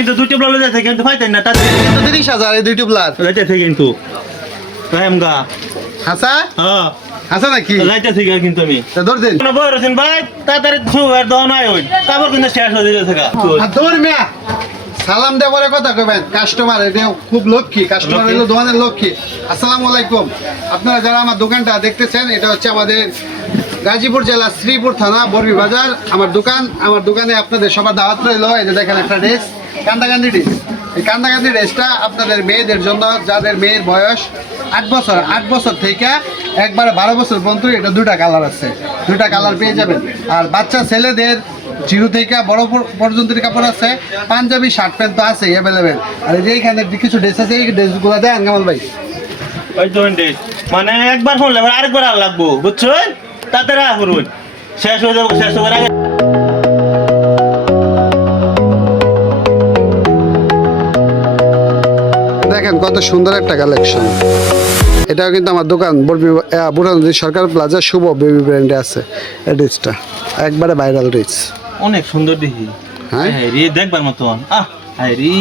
কিন্তু দুটো ব্লাউজ যাচ্ছে কিন্তু পাইতেন না তার 30,000 এই দুইটি ব্লাড যাইতেছে কিন্তু রামগা হাসা হ্যাঁ হাসা নাকি যাইতেছি কিন্তু আমি তা ধর দেন কোনো বড় রসিন ভাই তাড়াতাড়ি সুগার দাও নাই হই তারপর কিন্তু শেষ হয়ে দিতেছে গা আর ধর মিয়া সালাম দেওয়ার কথা কইবেন কাস্টমার এটা খুব লক্ষ্মী কাস্টমার হলো দোকানের লক্ষ্মী আসসালামু আলাইকুম আপনারা যারা আমার দোকানটা দেখতেছেন এটা হচ্ছে আমাদের গাজীপুর জেলা শ্রীপুর থানা বরবি বাজার আমার দোকানে আপনাদের সবার দাওয়াত রইল এই যে দেখেন একটা ড্রেস কান্দাকান্দি ড্রেস এই কান্দাকান্দি ড্রেসটা আপনাদের মেয়েদের জন্য যাদের মেয়ের বয়স 8 বছর থেকে একবারে 12 বছর পর্যন্ত এটা দুইটা কালার আছে দুইটা কালার পেয়ে যাবেন আর বাচ্চা ছেলেদের 0 থেকে বড় পর্যন্ত কাপড় আছে পাঞ্জাবি শার্ট প্যান্ট তো আছে অ্যাভেলেবেল আর এই যে এখানে কিছু ড্রেস আছে এই ড্রেসগুলো দেন কামাল ভাই ওই দোনডে মানে একবার ফোন লাগবে আরেকবার আর লাগবো বুঝছেন তাড়াতাড়ি করুন শেষ হয়ে যাবে শেষ হওয়ার আগে দেখেন কত সুন্দর একটা কালেকশন এটাও কিন্তু আমার দোকান বুড়ানদী সরকার প্লাজা শুভ বেবি ব্র্যান্ডে আছে এই ড্রেসটা একবারে ভাইরাল ড্রেস অনেক সুন্দর দেখি হ্যাঁ রে দেখবার মতন হ্যাঁ রে